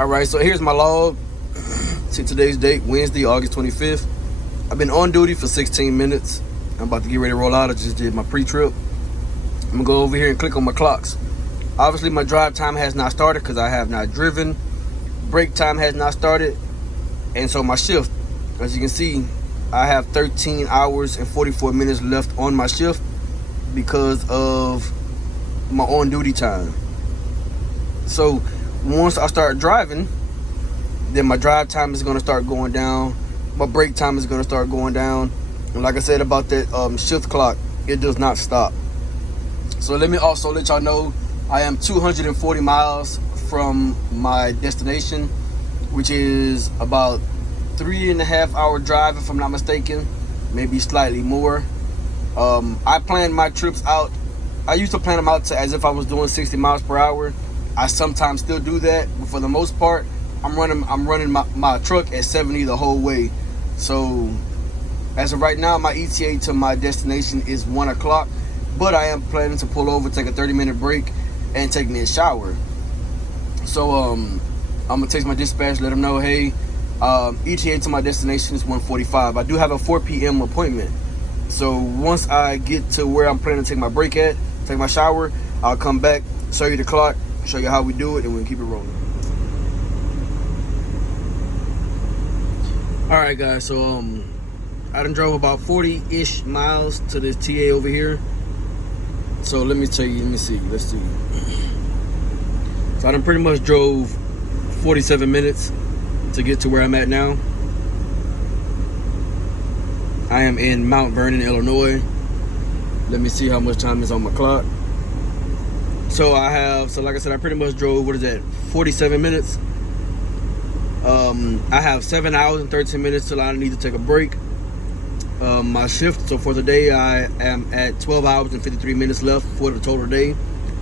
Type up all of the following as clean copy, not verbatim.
All right, so here's my log to today's date, Wednesday, August 25th. I've been on duty for 16 minutes. I'm about to get ready to roll out. I just did my pre-trip. I'm gonna go over here and click on my clocks. Obviously, my drive time has not started because I have not driven. Break time has not started. And so my shift, as you can see, I have 13 hours and 44 minutes left on my shift because of my on-duty time. So once I start driving, then my drive time is going to start going down. My break time is going to start going down. And like I said about that shift clock, it does not stop. So let me also let y'all know I am 240 miles from my destination, which is about 3.5 hour drive if I'm not mistaken, maybe slightly more. I plan my trips out. I used to plan them out as if I was doing 60 miles per hour. I sometimes still do that, but for the most part, I'm running my truck at 70 the whole way. So as of right now, my ETA to my destination is 1 o'clock, but I am planning to pull over, take a 30-minute break, and take me a shower. So I'm gonna text my dispatch, let them know, hey, ETA to my destination is 1:45. I do have a 4 p.m. appointment. So once I get to where I'm planning to take my break at, take my shower, I'll come back, show you the clock, show you how we do it, and we'll keep it rolling. All right, guys, so I done drove about 40-ish miles to this TA over here. So let me see. So I done pretty much drove 47 minutes to get to where I'm at now. I am in Mount Vernon, Illinois. Let me see how much time is on my clock. So like I said, I pretty much drove, 47 minutes. I have 7 hours and 13 minutes till I need to take a break. My shift, so for the day, I am at 12 hours and 53 minutes left for the total day.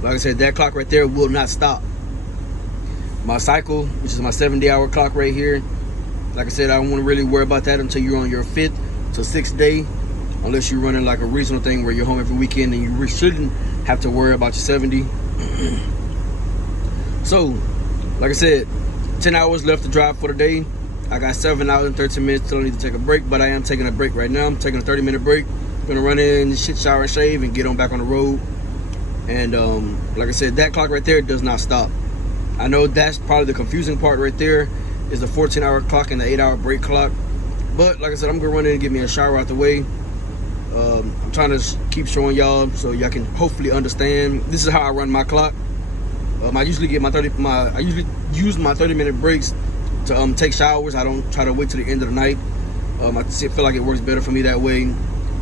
Like I said, that clock right there will not stop. My cycle, which is my 70-hour clock right here, like I said, I don't want to really worry about that until you're on your 5th to 6th day, unless you're running like a regional thing where you're home every weekend and you shouldn't have to worry about your 70. So, like I said, 10 hours left to drive for the day. I got 7 hours and 13 minutes till I need to take a break, but I am taking a break right now. I'm taking a 30-minute break. Gonna run in, shower and shave, and get on back on the road. And like I said, that clock right there does not stop. I know that's probably the confusing part right there, is the 14-hour clock and the 8-hour break clock. But like I said, I'm gonna run in and get me a shower out the way. I'm trying to keep showing y'all so y'all can hopefully understand. This is how I run my clock. I usually use my 30-minute breaks to take showers. I don't try to wait till the end of the night. I feel like it works better for me that way.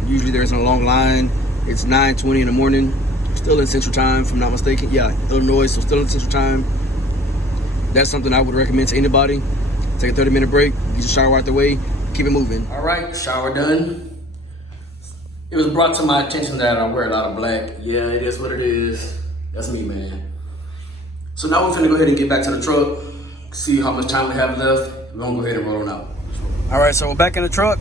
Usually there isn't a long line. It's 9:20 in the morning. Still in Central Time, if I'm not mistaken. Yeah, Illinois, so still in Central Time. That's something I would recommend to anybody. Take a 30-minute break, get your shower out the way, keep it moving. All right, shower done. It was brought to my attention that I wear a lot of black. Yeah, it is what it is. That's me, man. So now we're gonna go ahead and get back to the truck, see how much time we have left. We're gonna go ahead and roll on out. All right, so we're back in the truck.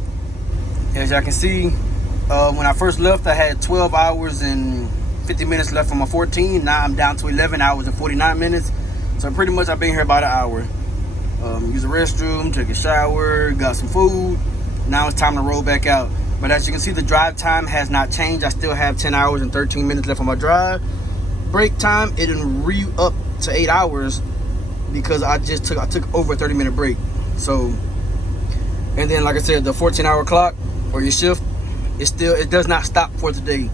As y'all can see, when I first left, I had 12 hours and 50 minutes left on my 14. Now I'm down to 11 hours and 49 minutes. So pretty much I've been here about an hour. Use the restroom, took a shower, got some food. Now it's time to roll back out. But as you can see, the drive time has not changed. I still have 10 hours and 13 minutes left on my drive. Break time, it didn't re-up to 8 hours because I took over a 30-minute break. So, and then like I said, the 14-hour clock or your shift, it does not stop for today.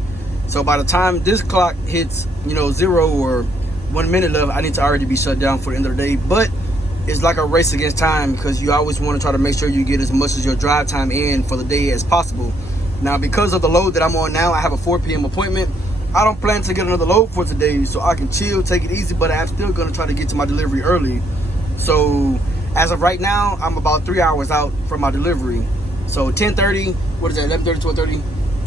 So by the time this clock hits, 0 or 1 minute left, I need to already be shut down for the end of the day. But it's like a race against time because you always want to try to make sure you get as much as your drive time in for the day as possible. Now, because of the load that I'm on now, I have a 4 p.m. appointment. I don't plan to get another load for today, so I can chill, take it easy, but I'm still going to try to get to my delivery early. So as of right now, I'm about 3 hours out from my delivery. So 10:30, what is that, 11:30, 12:30?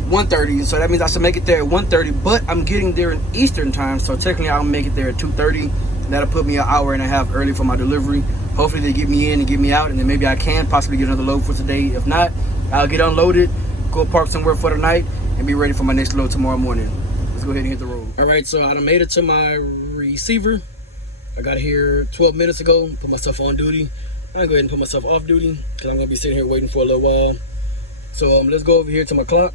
1:30, so that means I should make it there at 1:30, but I'm getting there in Eastern time, so technically I'll make it there at 2:30. That'll put me an hour and a half early for my delivery. Hopefully they get me in and get me out, and then maybe I can possibly get another load for today. If not, I'll get unloaded, go park somewhere for the night, and be ready for my next load tomorrow morning. Let's go ahead and hit the road. All right, so I done made it to my receiver. I got here 12 minutes ago, put myself on duty. I'm gonna go ahead and put myself off duty because I'm gonna be sitting here waiting for a little while. So let's go over here to my clock.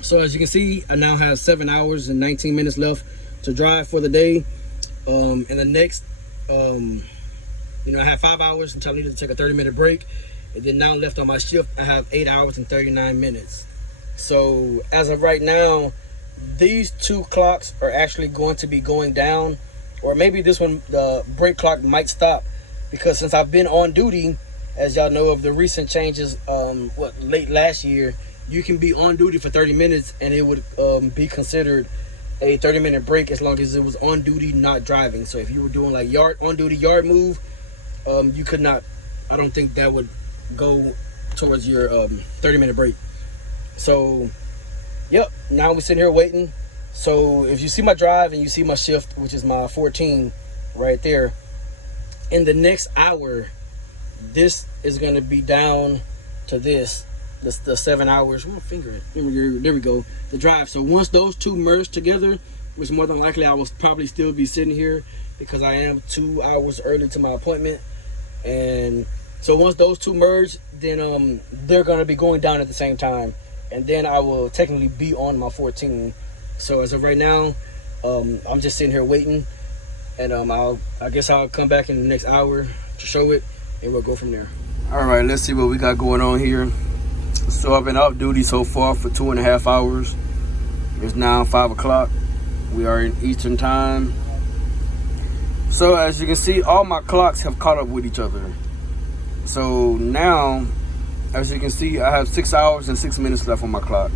So as you can see, I now have 7 hours and 19 minutes left to drive for the day. And the next, I have 5 hours until I need to take a 30-minute break. And then now left on my shift, I have 8 hours and 39 minutes. So as of right now, these two clocks are actually going to be going down, or maybe this one, the break clock might stop, because since I've been on duty, as y'all know of the recent changes, late last year, you can be on duty for 30 minutes and it would be considered a 30-minute break as long as it was on duty, not driving. So if you were doing like on duty yard move, you could not, I don't think that would go towards your 30-minute break. So yep, now we're sitting here waiting. So if you see my drive and you see my shift, which is my 14 right there, in the next hour, this is going to be down to the 7 hours. I'm gonna finger it. There we go. The drive. So once those two merge together, which more than likely I will probably still be sitting here because I am 2 hours early to my appointment. And so once those two merge, then they're gonna be going down at the same time, and then I will technically be on my 14. So as of right now, I'm just sitting here waiting, and I guess I'll come back in the next hour to show it, and we'll go from there. All right, let's see what we got going on here. So I've been off duty so far for 2.5 hours. It's now 5 o'clock. We are in Eastern time. So as you can see, all my clocks have caught up with each other. So now, as you can see, I have 6 hours and 6 minutes left on my clock.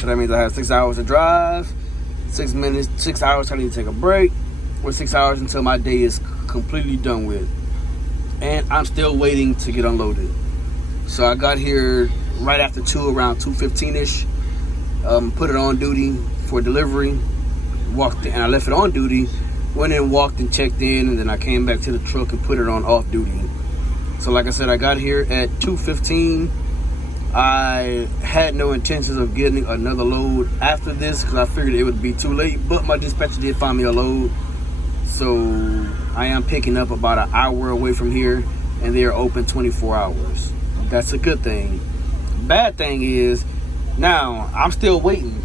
So that means I have 6 hours to drive, 6 hours I need to take a break, or 6 hours until my day is completely done with. And I'm still waiting to get unloaded. So I got here right after 2, around 2:15ish. Put it on duty for delivery. Walked in, and I left it on duty. Went in, walked and checked in, and then I came back to the truck and put it on off duty. So like I said, I got here at 2:15. I had no intentions of getting another load after this because I figured it would be too late, but my dispatcher did find me a load. So I am picking up about an hour away from here, and they are open 24 hours. That's a good thing. Bad thing is, now I'm still waiting.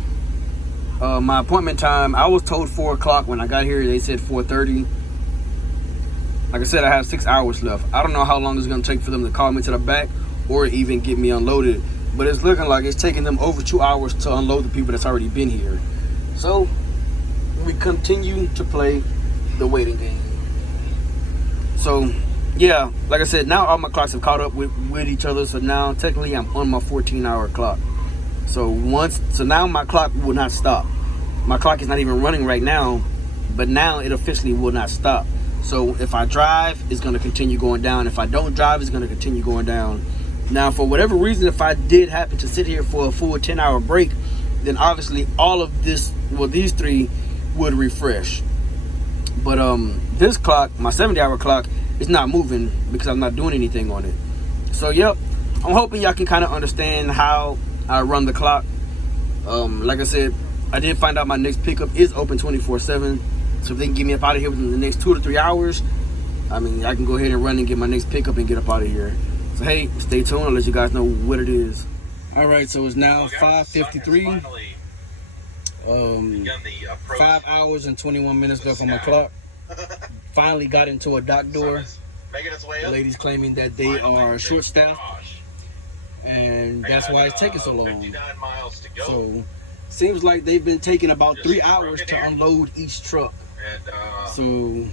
My appointment time, I was told 4 o'clock. When I got here, they said 4:30. Like I said, I have 6 hours left. I don't know how long it's going to take for them to call me to the back or even get me unloaded. But it's looking like it's taking them over 2 hours to unload the people that's already been here. So we continue to play the waiting game. So yeah, like I said, now all my clocks have caught up with each other. So now technically I'm on my 14-hour clock. So now my clock will not stop. My clock is not even running right now, but now it officially will not stop. So if I drive, it's going to continue going down. If I don't drive, it's going to continue going down. Now, for whatever reason, if I did happen to sit here for a full 10-hour break, then obviously all of this, well, these three would refresh. But this clock, my 70-hour clock, is not moving because I'm not doing anything on it. So yep, I'm hoping y'all can kind of understand how I run the clock. Like I said, I did find out my next pickup is open 24/7. So if they can get me up out of here within the next 2 to 3 hours, I mean, I can go ahead and run and get my next pickup and get up out of here. So hey, stay tuned. I'll let you guys know what it is. All right, so it's now 5:53. 5 hours and 21 minutes left on my clock. Finally got into a dock door. The lady's claiming that they are short-staffed, and that's why it's taking so long. So seems like they've been taking about 3 hours to unload each truck. So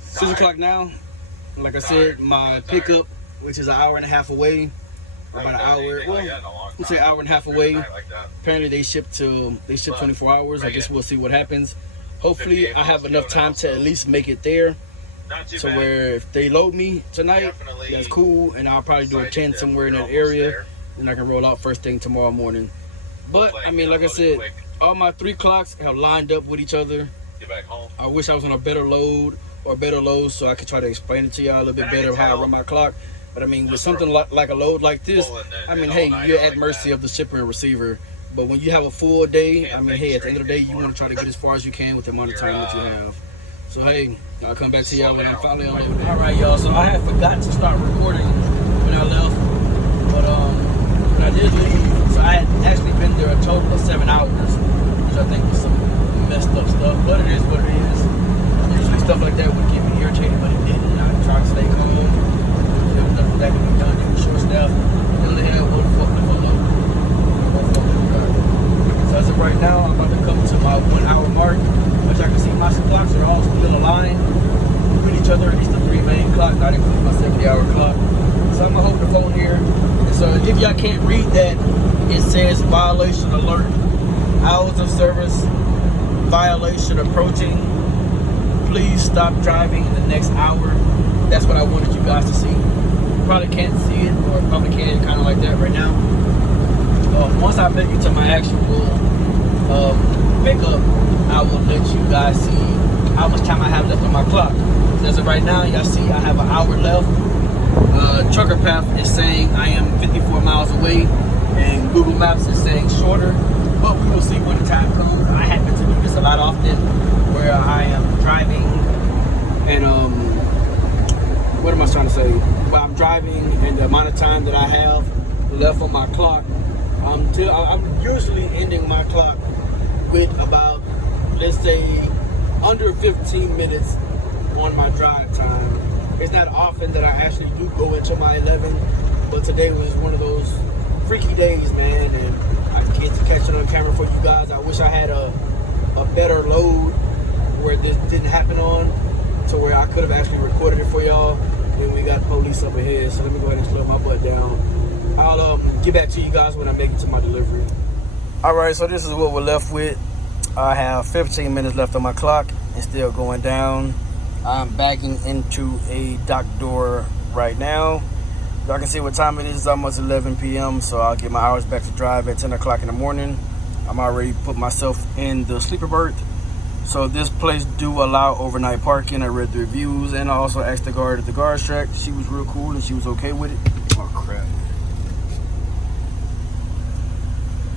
6 o'clock now. Like I said, my pickup, which is an hour and a half away, about an hour, well, let's say hour and a half away. Apparently they ship 24 hours. I guess we'll see what happens. Hopefully I have enough time to at least make it there, to where if they load me tonight, that's cool, and I'll probably do a 10 somewhere in that area, and I can roll out first thing tomorrow morning. But I mean, like I said, all my 3 clocks have lined up with each other. I wish I was on a better load or better loads so I could try to explain it to y'all a little bit better how I run my clock. But I mean, with something like a load like this, I mean, hey, you're at mercy of the shipper and receiver. But when you have a full day, I mean, hey, at the end of the day, you want to try to get as far as you can with the amount of time that you have. So hey, I'll come back to y'all when I'm finally unloaded. Alright y'all, so I had forgot to start recording when I left. But when I did leave, so I had actually been there a total of 7 hours, which I think was some messed up stuff, but it is what it is. Usually stuff like that would get me irritated, but it didn't. I tried to stay calm. There was nothing that could be done. It was short staff. They only had one forklift alone. So as of right now, I'm about to come to my 1 hour mark, which I can see my clocks are all still aligned with each other. At least the 3 main clock, not including my 70-hour clock. So I'm gonna hold the phone here. And so if y'all can't read that, it says violation alert, hours of service, violation approaching. Please stop driving in the next hour. That's what I wanted you guys to see. You probably can't see it, or probably can kind of like that right now. Once I make it to my actual pickup, I will let you guys see how much time I have left on my clock. So as of right now, y'all see I have an hour left. Trucker Path is saying I am 54 miles away, and Google Maps is saying shorter, but we will see when the time comes. I happen to do this a lot often, where I am driving and what am I trying to say? Well, I'm driving and the amount of time that I have left on my clock, I'm usually ending my clock with about, let's say, under 15 minutes on my drive time. It's not often that I actually do go into my 11, but today was one of those freaky days, man, and I get to catch it on camera for you guys. I wish I had a better load where this didn't happen on, to where I could have actually recorded it for y'all. Then we got police up ahead, so let me go ahead and slow my butt down. I'll get back to you guys when I make it to my delivery. Alright, so this is what we're left with. I have 15 minutes left on my clock and still going down. I'm backing into a dock door right now. Y'all can see what time it is. It's almost 11 p.m. So I'll get my hours back to drive at 10 o'clock in the morning. I'm already put myself in the sleeper berth. So this place do allow overnight parking. I read the reviews, and I also asked the guard at the guard shack. She was real cool and she was okay with it. Oh crap.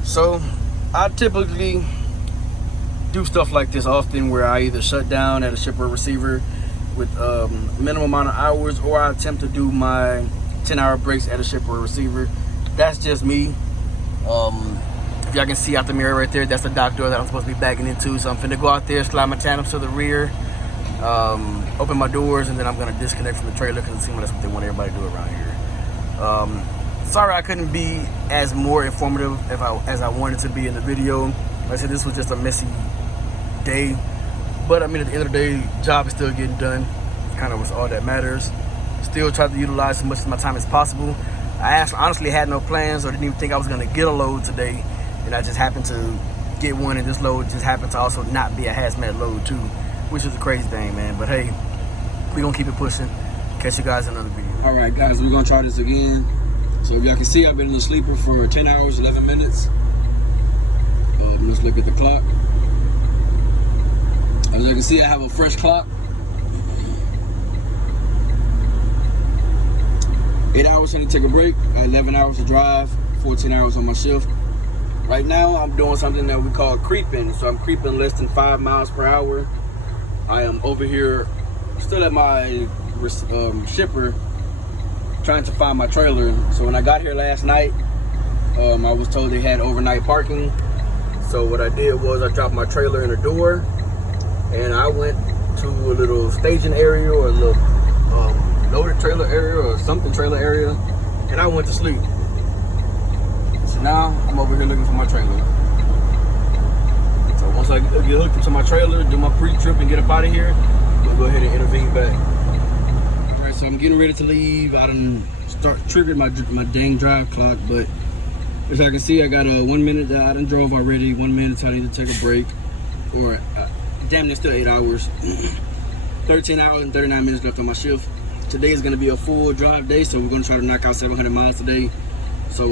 So I typically do stuff like this often, where I either shut down at a shipper receiver with minimum amount of hours, or I attempt to do my 10-hour breaks at a shipper receiver. That's just me. If y'all can see out the mirror right there, that's the dock door that I'm supposed to be backing into. So I'm finna go out there, slide my tandems to the rear, open my doors, and then I'm gonna disconnect from the trailer, because it seems like that's what they want everybody to do around here. Sorry I couldn't be as more informative as I wanted to be in the video. Like I said, this was just a messy day, but I mean, at the end of the day, job is still getting done. Kind of was all that matters. Still try to utilize as much of my time as possible. I honestly had no plans, or didn't even think I was gonna get a load today, and I just happened to get one, and this load just happened to also not be a hazmat load too, which is a crazy thing, man. But hey, we gonna keep it pushing. Catch you guys in another video. All right, guys, we're gonna try this again. So if y'all can see, I've been in the sleeper for 10 hours, 11 minutes. Let's look at the clock. As you can see, I have a fresh clock. 8 hours to take a break, 11 hours to drive, 14 hours on my shift. Right now, I'm doing something that we call creeping. So I'm creeping less than 5 miles per hour. I am over here, still at my shipper, trying to find my trailer. So when I got here last night, I was told they had overnight parking. So what I did was I dropped my trailer in the door, and I went to a little staging area, or a little loaded trailer area, or something trailer area, and I went to sleep. So now I'm over here looking for my trailer. So once I get hooked into my trailer, do my pre-trip and get up out of here, we'll go ahead and intervene back. All right, so I'm getting ready to leave. I done triggered my dang drive clock, but as I can see, I got a 1 minute that I done drove already, 1 minute so I need to take a break, or damn near still 8 hours. 13 hours and 39 minutes left on my shift. Today is gonna be a full drive day, so we're gonna try to knock out 700 miles today. So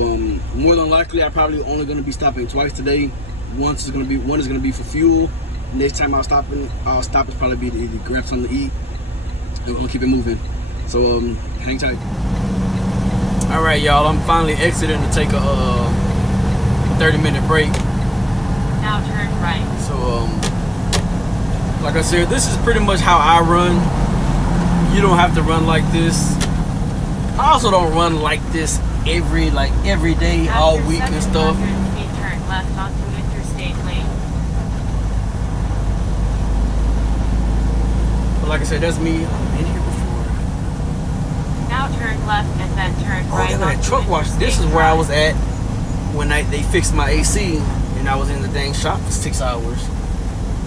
more than likely, I'm probably only gonna be stopping twice today. One is gonna be for fuel. Next time I'll stop is probably be to grab something to eat. And we're gonna keep it moving. So hang tight. All right, y'all, I'm finally exiting to take a 30-minute break. Now turn right. So Like I said, this is pretty much how I run. You don't have to run like this. I also don't run like this every day, all week and stuff. Turn left onto interstate lane. But like I said, that's me. I've been here before. Now turn left and then turn right. Oh, look at that truck wash. This is where I was at when they fixed my AC, and I was in the dang shop for 6 hours.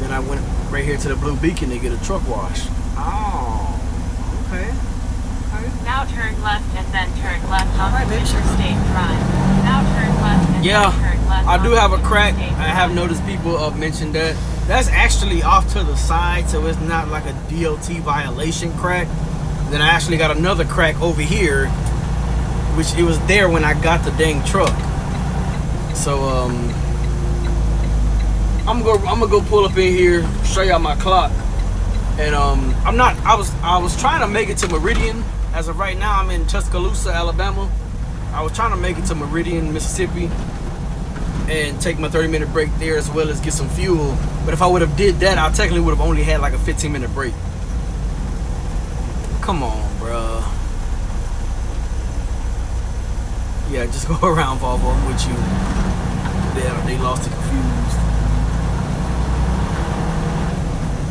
Then I went right here to the Blue Beacon to get a truck wash. Oh, okay. Now turn left and then turn left onto Interstate Drive. Now turn left and then turn left. I do have a crack. I have noticed people mentioned that. That's actually off to the side, so it's not like a DOT violation crack. Then I actually got another crack over here, which it was there when I got the dang truck. So I'm gonna go pull up in here, show y'all my clock, and I was trying to make it to Meridian. As of right now, I'm in Tuscaloosa, Alabama. I was trying to make it to Meridian, Mississippi, and take my 30-minute break there, as well as get some fuel. But if I would have did that, I technically would have only had like a 15-minute break. Come on, bruh. Yeah, just go around, Volvo. I'm with you. They lost it confused.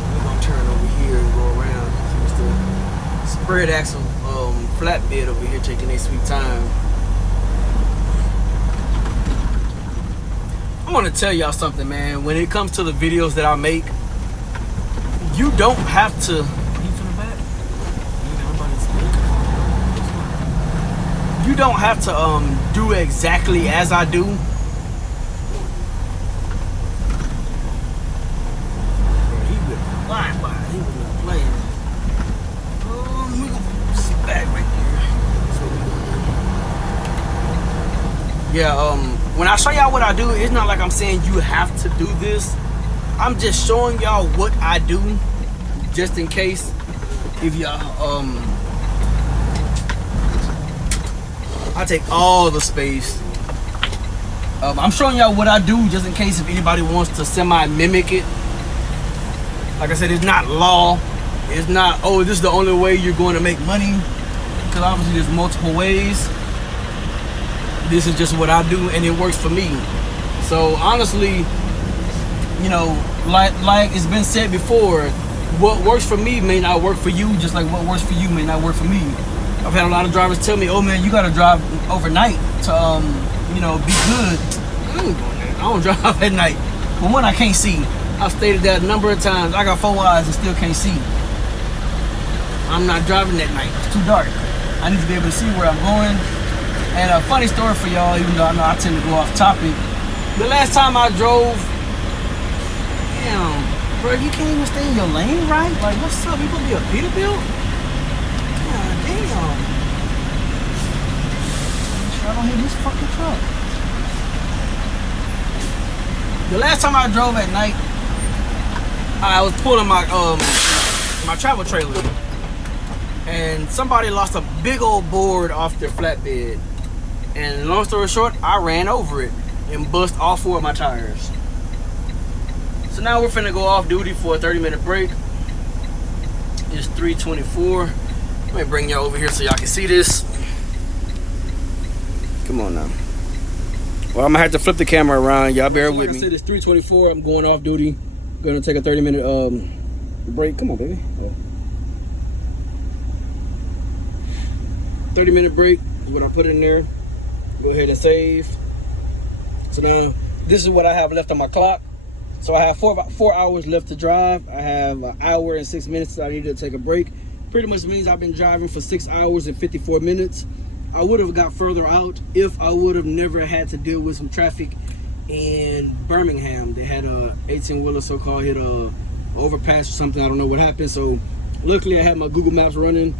We're gonna turn over here and go around. Here's the spread axle flatbed over here taking their sweet time. I want to tell y'all something, man. When it comes to the videos that I make, you don't have to. You don't have to do exactly as I do. He was flying by. He was playing. We gonna sit back right there. Yeah. When I show y'all what I do, it's not like I'm saying you have to do this. I'm just showing y'all what I do, just in case if y'all I take all the space. I'm showing y'all what I do just in case if anybody wants to semi-mimic it. Like I said, it's not law. It's not, oh, this is the only way you're going to make money. Because obviously there's multiple ways. This is just what I do and it works for me. So honestly, you know, like it's been said before, what works for me may not work for you, just like what works for you may not work for me. I've had a lot of drivers tell me, oh man, you gotta drive overnight to, you know, be good. I don't drive at night. For one, I can't see. I've stated that a number of times. I got 4 eyes and still can't see. I'm not driving at night. It's too dark. I need to be able to see where I'm going. And a funny story for y'all, even though I know I tend to go off topic. The last time I drove, damn, bro, you can't even stay in your lane, right? Like, what's up? You gonna be a Peterbilt? Damn. Make sure I don't hit this fucking truck. The last time I drove at night, I was pulling my my travel trailer, and somebody lost a big old board off their flatbed. And long story short, I ran over it and bust all 4 of my tires. So now we're finna go off duty for a 30-minute break. It's 3:24. Let me bring y'all over here so y'all can see this. Come on now. Well, I'm gonna have to flip the camera around. Y'all bear with me. Like I said, it's 3:24. I'm going off duty. Gonna take a 30-minute break. Come on, baby. 30-minute break is what I put in there. Go ahead and save. So now this is what I have left on my clock. So I have about 4 hours left to drive. I have an hour and 6 minutes that I need to take a break. Pretty much means I've been driving for 6 hours and 54 minutes. I would have got further out if I would have never had to deal with some traffic in Birmingham. They had a 18-wheeler so-called hit a overpass or something. I don't know what happened. So luckily I had my Google Maps running.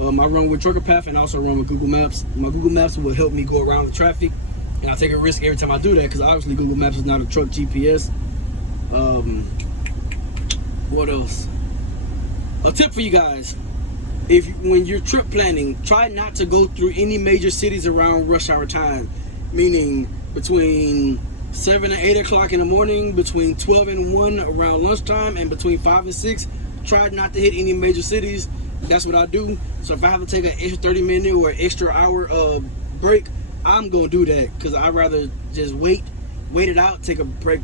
I run with Trucker Path and also run with Google Maps. My Google Maps will help me go around the traffic, and I take a risk every time I do that because obviously Google Maps is not a truck GPS. What else? A tip for you guys: when you're trip planning, try not to go through any major cities around rush hour time, meaning between 7 and 8 o'clock in the morning, between 12 and 1 around lunchtime, and between 5 and 6, try not to hit any major cities. That's what I do. So if I have to take an extra 30-minute or extra hour break, I'm gonna do that, because I'd rather just wait it out, take a break,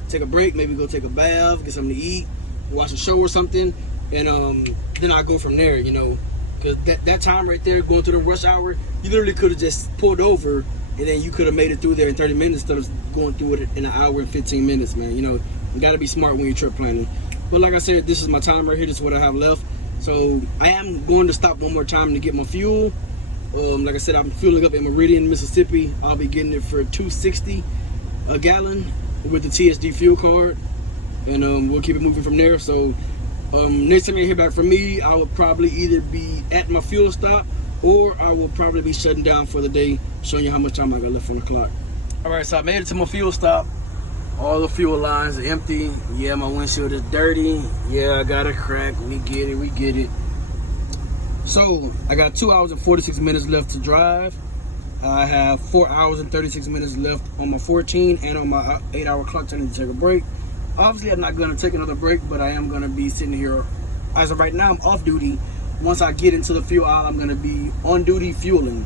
maybe go take a bath, get something to eat, watch a show or something, and then I go from there, you know, because that time right there, going through the rush hour, you literally could have just pulled over, and then you could have made it through there in 30 minutes instead of going through it in an hour and 15 minutes, man. You know, you got to be smart when you're trip planning. But like I said, this is my time right here. This is what I have left. So I am going to stop one more time to get my fuel. Like I said, I'm fueling up in Meridian, Mississippi. I'll be getting it for $2.60 a gallon with the TSD fuel card, and we'll keep it moving from there. So next time you hear back from me, I will probably either be at my fuel stop, or I will probably be shutting down for the day, showing you how much time I got left on the clock. All right, so I made it to my fuel stop. All the fuel lines are empty. Yeah, my windshield is dirty. Yeah, I got a crack. We get it. So I got 2 hours and 46 minutes left to drive. I have 4 hours and 36 minutes left on my 14 and on my 8-hour clock. I need to take a break. Obviously, I'm not going to take another break, but I am going to be sitting here. As of right now, I'm off duty. Once I get into the fuel aisle, I'm going to be on duty fueling.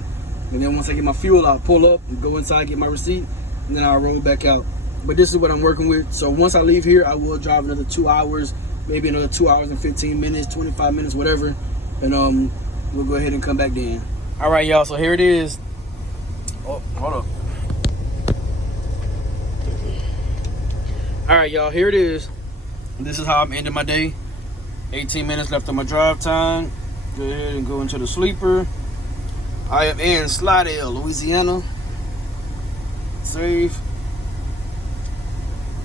And then once I get my fuel, I'll pull up and go inside, get my receipt, and then I'll roll back out. But this is what I'm working with. So once I leave here, I will drive another 2 hours, maybe another 2 hours and 15 minutes, 25 minutes, whatever. And we'll go ahead and come back then. All right, y'all, so here it is. Oh, hold up. All right, y'all, here it is. This is how I'm ending my day. 18 minutes left on my drive time. Go ahead and go into the sleeper. I am in Slidell, Louisiana. Save.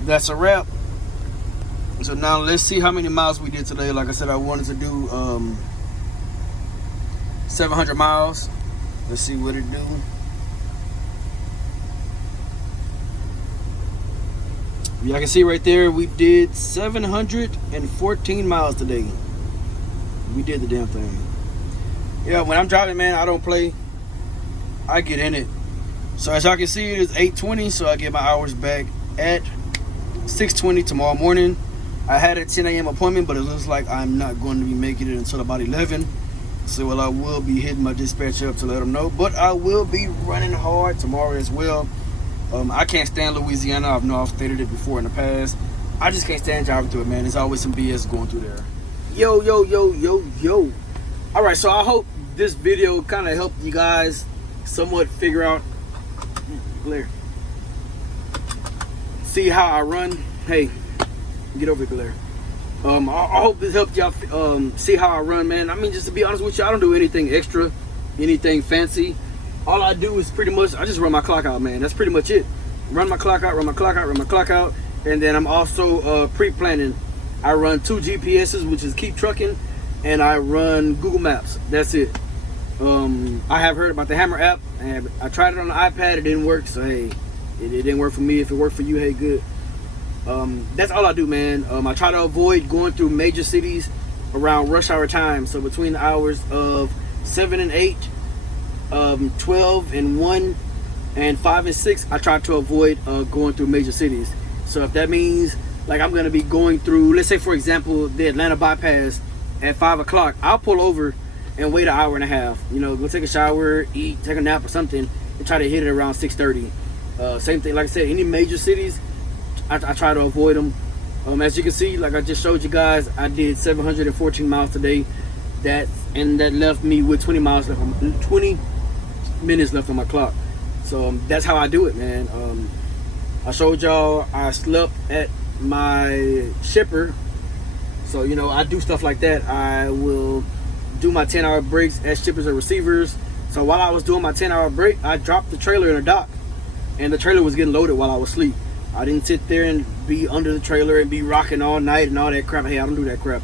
That's a wrap. So now let's see how many miles we did today. Like I said, I wanted to do 700 miles. Let's see what it do. Y'all can see right there, we did 714 miles today. We did the damn thing. Yeah, when I'm driving, man, I don't play. I get in it. So as y'all can see, it is 8:20, so I get my hours back at 6:20 tomorrow morning. I had a 10 a.m. appointment, but it looks like I'm not going to be making it until about 11. So well, I will be hitting my dispatch up to let them know. But I will be running hard tomorrow as well. I can't stand Louisiana. I know I've stated it before in the past. I just can't stand driving through it, man. There's always some BS going through there. Yo. All right, so I hope this video kind of helped you guys somewhat figure out, Blair, see how I run. Hey, get over here, Blair. I hope this helped y'all see how I run, man. I mean, just to be honest with you, I don't do anything extra, anything fancy. All I do is pretty much, I just run my clock out, man. That's pretty much it. Run my clock out, and then I'm also pre-planning. I run 2 GPSs, which is Keep Trucking, and I run Google Maps. That's it. I have heard about the Hammer app, and I tried it on the iPad. It didn't work, so hey, it didn't work for me. If it worked for you, hey, good. That's all I do, man. I try to avoid going through major cities around rush hour time. So between the hours of 7 and 8, 12 and 1, and 5 and 6, I try to avoid going through major cities. So if that means, like, I'm going to be going through, let's say, for example, the Atlanta bypass at 5 o'clock, I'll pull over and wait an hour and a half. You know, go take a shower, eat, take a nap or something, and try to hit it around 6:30. Same thing, like I said, any major cities, I try to avoid them. As you can see, like I just showed you guys, I did 714 miles today. That left me with 20 miles left, 20 minutes left on my clock. So that's how I do it, man. I showed y'all I slept at my shipper. So, you know, I do stuff like that. I will do my 10-hour breaks at shippers or receivers. So while I was doing my 10-hour break, I dropped the trailer in a dock, and the trailer was getting loaded while I was asleep. I didn't sit there and be under the trailer and be rocking all night and all that crap. Hey, I don't do that crap.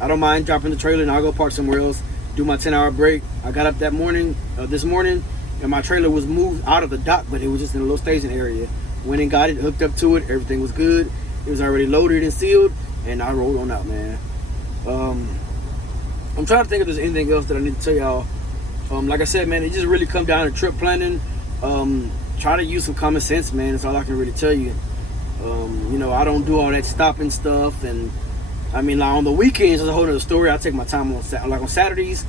I don't mind dropping the trailer and I'll go park somewhere else, do my 10-hour break. I got up this morning, and my trailer was moved out of the dock, but it was just in a little staging area. Went and got it, hooked up to it, everything was good. It was already loaded and sealed, and I rolled on out, man. I'm trying to think if there's anything else that I need to tell y'all. Like I said, man, it just really come down to trip planning. Try to use some common sense, man. That's all I can really tell you. You know, I don't do all that stopping stuff, and I mean, like on the weekends, it's a whole other story. I take my time on on Saturdays.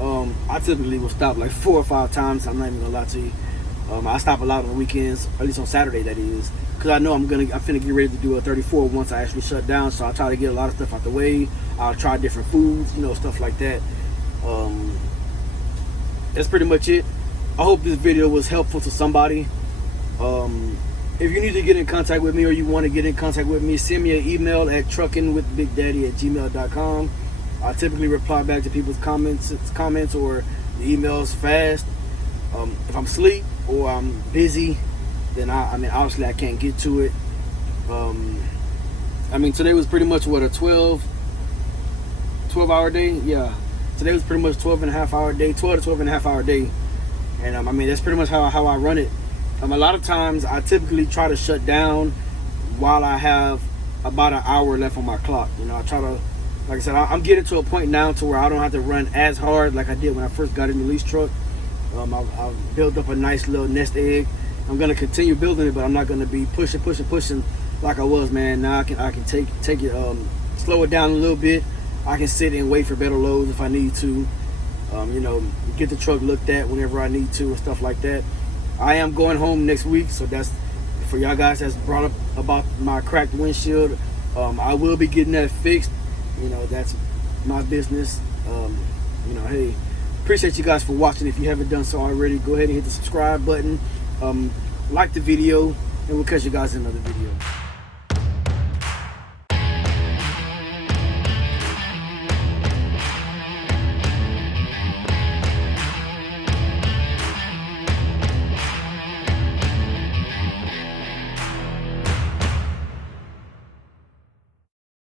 I typically will stop like 4 or 5 times. I'm not even gonna lie to you. I stop a lot on the weekends, at least on Saturday, that is, because I know I'm finna get ready to do a 34 once I actually shut down. So I try to get a lot of stuff out the way. I'll try different foods, you know, stuff like that. That's pretty much it. I hope this video was helpful to somebody. If you need to get in contact with me, or you want to get in contact with me, send me an email at truckingwithbigdaddy@gmail.com. I typically reply back to people's comments or the emails fast. If I'm asleep or I'm busy, then I mean, obviously I can't get to it. I mean, today was pretty much what, a 12-hour day? Yeah, today was pretty much 12 to 12 and a half hour day. And I mean, that's pretty much how I run it. A lot of times I typically try to shut down while I have about an hour left on my clock. You know, I try to, like I said, I'm getting to a point now to where I don't have to run as hard like I did when I first got in the lease truck. I've built up a nice little nest egg. I'm gonna continue building it, but I'm not gonna be pushing like I was, man. Now I can take it, slow it down a little bit. I can sit and wait for better loads if I need to. You know, get the truck looked at whenever I need to and stuff like that. I am going home next week, so that's for y'all guys that's brought up about my cracked windshield. I will be getting that fixed. You know, that's my business. You know, hey, appreciate you guys for watching. If you haven't done so already, go ahead and hit the subscribe button, like the video, and we'll catch you guys in another video.